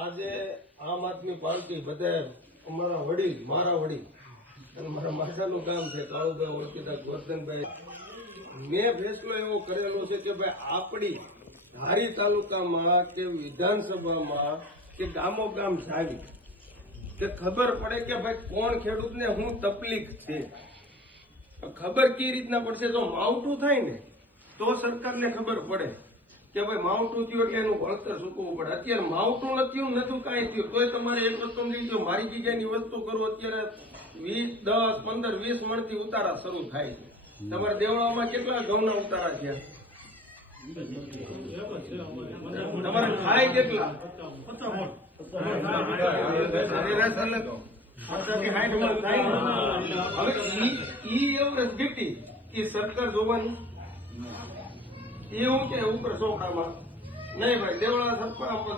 આજે આમ આદમી પાર્ટી બધા અમારા વડીલ, મારા વડીલ અને મારા માસાનું કામ છે કાળુભાઈ ઓળખીતા ગોરધનભાઈ, મેં ફેસલો એવો કરેલો છે કે ભાઈ આપણી ધારી તાલુકામાં કે વિધાનસભામાં કે ગામો ગામ જાવી કે ખબર પડે કે ભાઈ કોણ ખેડૂતને હું તકલીફ છે. ખબર કઈ રીતના પડશે? જો માવઠું થાય ને તો સરકારને ખબર પડે કે ભાઈ માવઠું થયું એટલે એનું વળતર ચૂકવવું પડે. અત્યારે માવઠું નથી કાંઈ થયું તોય તમારે એક વસ્તુ નહીં થયું, મારી જગ્યાની વસ્તુ કરું અત્યારે 20, 10, 15, 20 મણથી ઉતારા શરૂ થાય છે. તમારા દેવળામાં કેટલા ઘઉંના ઉતારા થયા? તમારે થાય કેટલા? 50 મણ. હવે ઈ એવરેજ ઘટી એ સરકાર જોવાની એવું કે ઉપર ચોપડામાં નહીં ભાઈ. દેવળા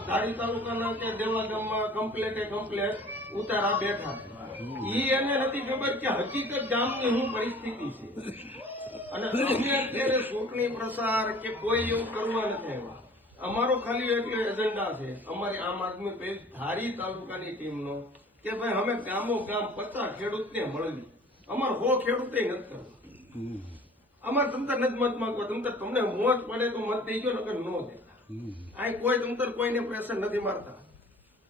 ધારી તાલુકાના કે દેવળા ગામમાં કમ્પ્લેટ ઉતારા બેઠા. ઈ એને નથી ખબર કે હકીકત ગામની શું પરિસ્થિતિ છે. અને અમે અત્યારે ચૂંટણી પ્રસાર કે કોઈ એવું કરવા નથી આવ્યા. અમારો ખાલી એટલે એજન્ડા છે અમારી આમ આદમી પહેલ ધારી તાલુકાની ટીમનો કે ભાઈ અમે ગામો ગામ 50 ખેડૂતને મળવી. અમારે 100 ખેડૂતે નથી કરવું. અમારે તમતર નથી મત માંગવા. તમતર તમને મોજ પડે તો મત દઈ ગયો નકર નો દે. આ કોઈ તમતર કોઈને પ્રેશર નથી મારતા.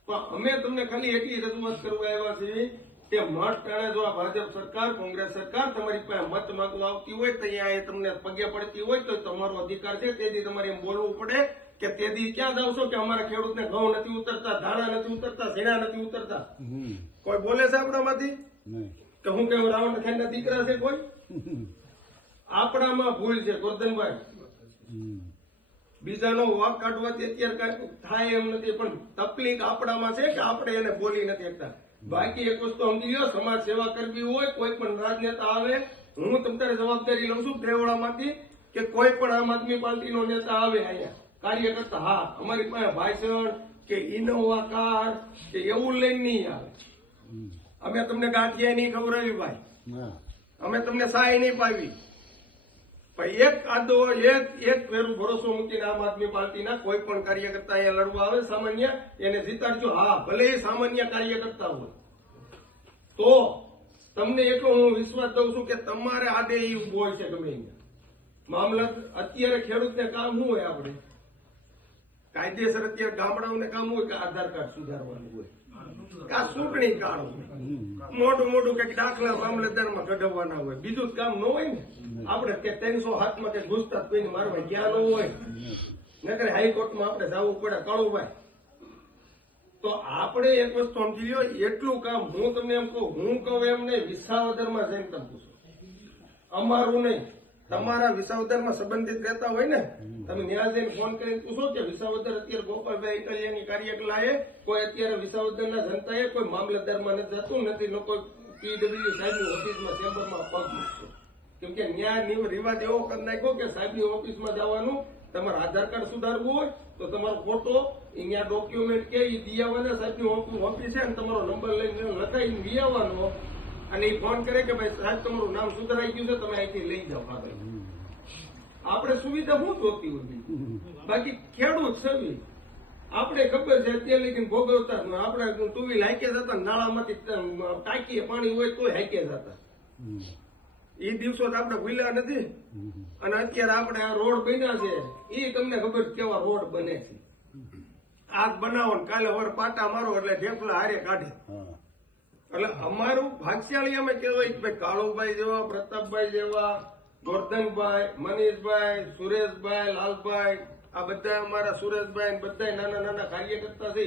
પણ અમે તમને ખાલી એટલી રજૂઆત કરવા આવ્યા છીએ કે મત ટાણે જો આ ભાજપ સરકાર, કોંગ્રેસ સરકાર તમારી પાસે મત માંગવા આવતી હોય તો અહીંયા તમને પગે પડતી હોય તો તમારો અધિકાર છે. તેથી તમારે એમ બોલવું પડે કે તેથી ક્યાં જાવ છો કે અમારા ખેડૂતને ઘઉં નથી ઉતરતા, ધાણા નથી ઉતરતા, ઝીણા નથી ઉતરતા. કોઈ બોલે છે આપણામાંથી કે હું કેવું રાવણ ખાનના દીકરા છે? કોઈ આપણામાં ભૂલ છે ગોરધનભાઈ. બીજાનો વાક કાઢવાથી અત્યારે કઈ થાય એમ નથી, પણ તકલીફ આપણામાં છે કે આપણે એને બોલી નથી શકતા. બાકી એક વસ્તુ સમજી લો, સમાજ સેવા કરવી હોય કોઈ પણ રાજનેતા આવે, હું તમારે જવાબદારી લઉં છું દેવળામાંથી કે કોઈ પણ આમ આદમી પાર્ટીનો નેતા આવે અહીંયા કાર્યકર્તા, હા અમારી પાસે ભાષણ કે ઇનોવા કાર કે એવું લઈને નહીં આવે. અમે તમને ગાંઠિયા નહીં ખવડાવી ભાઈ, અમે તમને સહાય નહીં પાવી. પણ એક આદો એક ફેરું ભરોસો મૂકીને આમ આદમી પાર્ટીના કોઈ પણ કાર્યકર્તા અહીંયા લડવા આવે સામાન્ય એને જીતાડજો. હા ભલે એ સામાન્ય કાર્યકર્તા હોય તો તમને એટલો હું વિશ્વાસ દઉં છું કે તમારે આડે એ ઉભો હોય છે ગમે મામલા. અત્યારે ખેડૂતને કામ શું હોય? આપણે કાયદેસર અત્યારે ગામડાઓને કામ હોય કે આધાર કાર્ડ સુધારવાનું હોય કે આ ચૂંટણી કાર્ડ હોય, મોટું કઈક દાખલા મામલતદારમાં કઢાવવાના હોય, બીજું જ કામ ન હોય ને. આપણે કે 307 માં કઈ ઘૂસતા કોઈને મારવા ગયા ન હોય, નકર હાઈકોર્ટમાં આપણે જવું પડે કાળુભાઈ. તો આપણે એક વસ્તુ સમજી લો, એટલું કામ હું તમને એમ કહું, હું કહું એમ નહીં, વિસાવદરમાં જઈને તમે પૂછો, અમારું નહીં. તમારા વિસાવદરમાં સંબંધિત રહેતા હોય ને, તમે ત્યાં જઈને ફોન કરીને પૂછો કે વિસાવદર અત્યારે ગોપાલભાઈ ઇટાલિયાની કાર્યકલાએ કોઈ અત્યારે વિસાવદરના જનતાએ કોઈ મામલતદારમાં નથી જતું નથી, લોકો પીડબ્લ્યુ સાહેબની ઓફિસમાં ચેમ્બરમાં પગ મૂકશે. કેમ કે ન્યાય રિવાજ એવો કરી નાખ્યો કે સાહેબની ઓફિસમાં જવાનું, તમારે આધાર કાર્ડ સુધારવું હોય તો તમારો ફોટો અહીંયા ડોક્યુમેન્ટ કે એ દી આવવાના, સાહેબની ઓફિસ છે અને તમારો નંબર લઈને લખાઈને દી આવવાનો, અને એ ફોન કરે કે ભાઈ સાહેબ તમારું નામ સુધરાઈ ગયું છે, તમે અહીંથી લઈ જાઓ કાગળ. આપણે સુવિધા શું જોતી હોય? બાકી ખેડૂત સવી આપણે ખબર છે અત્યારે લઈને ભોગવતા. આપણે ટુ વ્હીલ હાઈકે જતા, નાળામાંથી ટાંકીએ પાણી હોય તોય હાઈકે જતા. એ દિવસો તો આપણે ભૂલ્યા નથી. અને અત્યારે આપણે આ રોડ બન્યા છે એ તમને ખબર કેવા રોડ બને છે. આજ બનાવો ને કાલે વર પાટા મારો એટલે ઢેફલા હારે કાઢે. એટલે અમારું ભાગ્યશાળી અમે કહેવાય કે ભાઈ કાળુભાઈ જેવા, પ્રતાપભાઈ જેવા, ગોરધનભાઈ, મનીષભાઈ, સુરેશભાઈ, લાલભાઈ, આ બધા અમારા સુરેશભાઈ બધા નાના કાર્યકર્તા છે.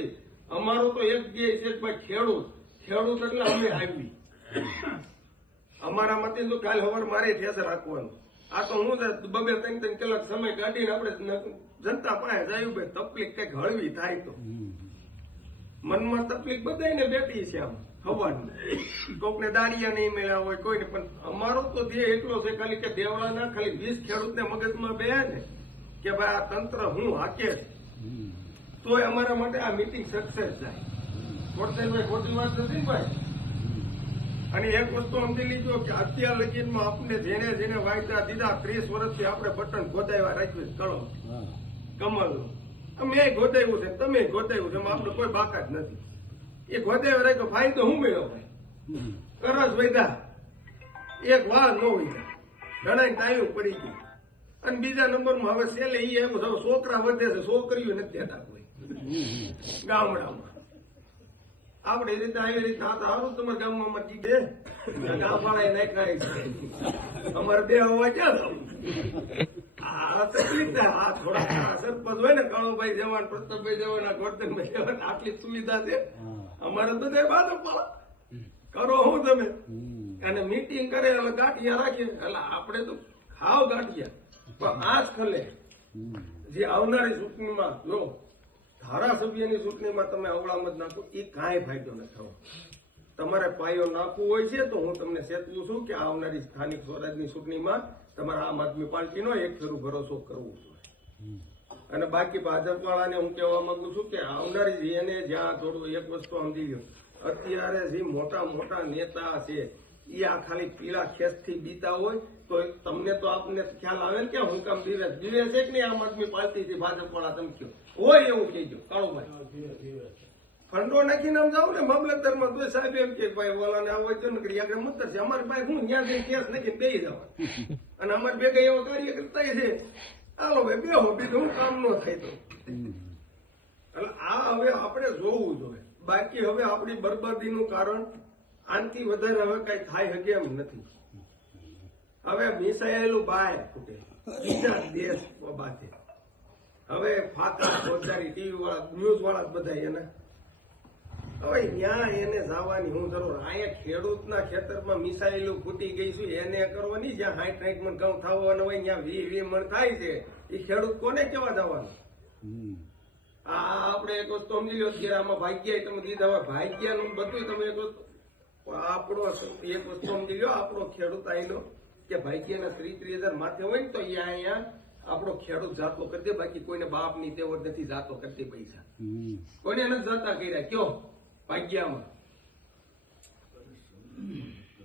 અમારું તો એક ધ્યેય છે ભાઈ ખેડૂત એટલે અમે આવી. અમારા મતે તો કાલ હવાર મારે ઠેસર રાખવાનું. આ તો હું 2-3 કલાક સમય કાઢીને આપણે જનતા પાસે જાય ભાઈ તકલીફ કઈક હળવી થાય તો. મનમાં તકલીફ બધાને બેઠી છે આમ હવાની, કોકને દાળિયા નહીં મળ્યા હોય કોઈને. પણ અમારો તો ધ્યેય એટલો છે ખાલી કે દેવળાના ખાલી 20 ખેડૂતને મગજમાં બે ને કે ભાઈ આ તંત્ર હું હાકે તોય અમારા માટે આ મીટિંગ સક્સેસ જાય. ગોરધનભાઈ ખોટી વાત નથી ભાઈ. અને એક વસ્તુ સમજી લીધો કે અત્યાર લગીનમાં આપણે જેને વાયદા દીધા 30 વર્ષથી આપણે બટન ગોદાવ્યા રાખ્યું કળો કમલ મેં ગોતાવ્યું છે તમે ગોતાવ્યું છે એમાં આપણે કોઈ બાકાત નથી. એ ગોતાવ્યો રહે તો ફાયદો હું ગયો ભાઈ કરસ વૈધા એક વાર ન હોય ઘણા ટાઈમ પડી ગઈ. અને બીજા નંબરમાં હવે સેલે એ એમ છોકરા વધે છે છોકરીઓ નથી દેતા કોઈ ગામડામાં. આપણે એ રીતે આવી રીતે આ સારું તમારા ગામમાં મચી દે ગામવાળા નાખાય છે અમારે બે હોવા ક્યાં આ તકલીફ આ થોડા સરપંચ હોય ને કાળુભાઈ જવાન પ્રતાપભાઈ જવાન ગોરધનભાઈ જવાન આટલી સુવિધા છે. અમારે તો બાદ કરો હું તમે અને મીટિંગ કરે એટલે ગાંઠિયા રાખીએ એટલે આપણે તો ખાવ ગાંઠિયા પણ આ સ્થળે જે આવનારી ચૂંટણીમાં જો ધારાસભ્યની ચૂંટણીમાં તમે અવળા મત નાખો એ કાંઈ ફાયદો ન થવો. તમારે પાયો નાખવું હોય છે તો હું તમને ચેતવું છું કે આવનારી સ્થાનિક સ્વરાજની ચૂંટણીમાં તમારે આમ આદમી પાર્ટીનો એક ફેરું ભરોસો કરવો જોઈએ. અને બાકી ભાજપ વાળાને હું કહેવા માંગુ છું કે આવનારી એને જ્યાં થોડું એક વસ્તુ સમજી લો અત્યારે જે મોટા મોટા નેતા છે એ આ ખાલી પીળા ખેસથી બીતા હોય તો તમને તો આપને ખ્યાલ આવે ને કે હું કામ દિવે છે કે નહીં આમ આદમી પાર્ટીથી ભાજપ વાળા તમે કયો હોય એવું કહેજો કાળુભાઈ ફંડો નાખીને આમ જાવ ને મામલતદારમાં તો સાહેબ એમ કે ભાઈ ઓલાને આવો હોય તો નીકળી આગળ મત છે અમારી પાસે હું ત્યાં જઈને કેસ નાખીને બેસી જવા અને અમારે ભેગા એવો કાર્ય કરતા છે હાલો ભાઈ બેહો બીજું હું કામ ન થાય તો એટલે આ હવે આપણે જોવું જોઈએ. બાકી હવે આપણી બરબાદીનું કારણ આનથી વધારે હવે કઈ થાય શકે એમ નથી. હવે મિસાયેલું બહાર ફૂટે બીજા દેશ બાતે હવે ફાકા પોતારી ટીવી વાળા ન્યૂઝ વાળા બધા એના હવે ત્યાં એને જવાની હું જરૂર. અહીંયા ખેડૂતના ખેતરમાં મિસાયેલું ફૂટી ગઈ છું એને કરવાની જ્યાં 60-60 મણ ઘઉં થવાનું હોય ત્યાં 20-20 મણ થાય છે એ ખેડૂત કોને કેવા જવાનું? આ આપણે એક વસ્તુ સમજી લો અત્યારે આમાં ભાગ્ય તમે દીધા ભાગ્યનું બધું તમે એક વસ્તુ આપણો એક વસ્તુ સમજી લો આપણો ખેડૂત આવેલો કે ભાગ્યના 30,000 માથે હોય ને તો એ અહીંયા આપણો ખેડૂત જાતો કરી દે. બાકી કોઈને બાપની તેવડ નથી જાતો કરતી પૈસા કોઈને નથી જાતા કર્યા કયો ભાગ્યામાં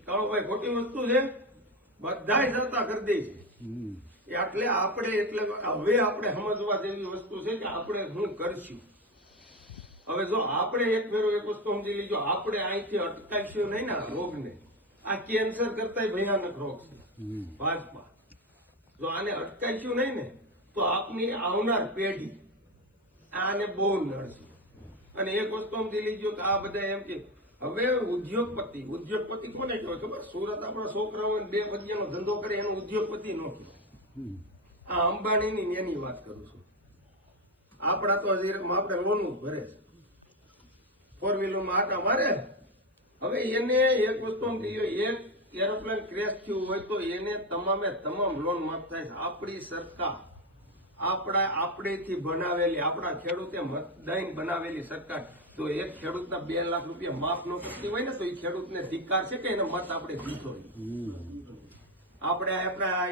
કાળુભાઈ ખોટી વસ્તુ છે બધા જાતા કરી દે છે. એટલે આપણે એટલે હવે આપણે સમજવા જેવી વસ્તુ છે કે આપણે શું કરશું. હવે જો આપણે એક ફેરો એક વસ્તુ સમજી લીજો આપણે અહીંથી અટકાવીશું નહીં ને રોગને. આ કેન્સર કરતા ભયાનક રોગ છે ભાજપા. જો આને અટકાવીશું નહીં ને તો આપની આવનાર પેઢી આને બહુ નડશે. અને એક વસ્તુ સમજી લીજો કે આ બધા એમ કે હવે ઉદ્યોગપતિ કોને કહેવાય ખબર? સુરત આપણા છોકરાઓ 2 પગિયાનો ધંધો કરે એનો ઉદ્યોગપતિ નો કહેવાય. આ અંબાણીની એની વાત કરું છું. આપણા તો હજી આપણે લોન ભરે છે 4 વ્હીલરમાં આટા મારે. હવે એને એક વસ્તુ એક એરોપ્લેન ક્રેશ થયું હોય તો એને તમામે તમામ લોન માફ થાય છે. આપણી સરકાર આપણેથી બનાવેલી આપણા ખેડૂતે મતદાન બનાવેલી સરકાર તો એક ખેડૂતના 2 લાખ રૂપિયા માફ ન કરતી હોય ને તો એ ખેડૂતને ધિક્કાર છે કે એને મત આપણે દીધો. આપણે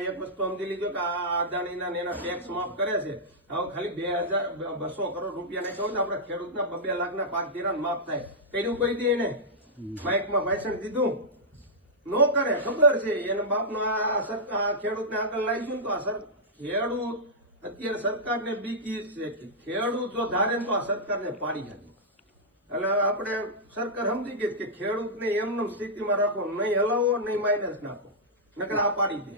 એક વસ્તુ સમજી લીધો કે આ અદાણીના એના ટેક્સ માફ કરે છે. હવે ખાલી 2,200 કરોડ રૂપિયા કહું તો આપણા ખેડૂતના 2 લાખના પાક ધિરાણ માફ થાય. કર્યું કહી દે એને માઇકમાં ભાષણ દીધું ન કરે ખબર છે એને બાપનો આ સરકાર ખેડૂતને આગળ લાવીશું તો આ ખેડૂત અત્યારે સરકારને બીકી છે કે ખેડૂત જો ધારે તો આ સરકારને પાડી જાય. એટલે આપણે સરકાર સમજી ગઈ કે ખેડૂતને એમને સ્થિતિમાં રાખો, નહીં હલાવો નહીં માઇનસ નાખો, નકર આ પાડી દે.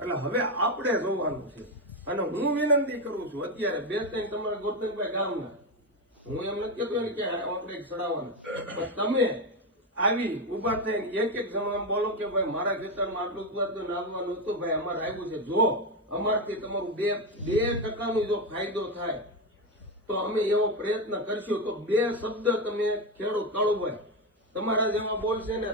એટલે હવે આપણે જોવાનું છે. અને હું વિનંતી કરું છું અત્યારે 2-3 તમારા ગોરધનભાઈ ગામના, હું એમ નથી કહેતો કે આપણે ચડાવવાના, પણ તમે આવી ઉભા થઈને એક જણો એમ બોલો કે ભાઈ મારા ખેતરમાં આટલું ઉત્પાદન આવવાનું હતું, ભાઈ અમારે આવ્યું છે. જો અમારથી તમારું 2% જો ફાયદો થાય તો અમે એવો પ્રયત્ન કરશું. તો 2 શબ્દ તમે ખેડૂત કાળુભાઈ તમારા જેવા બોલશે ને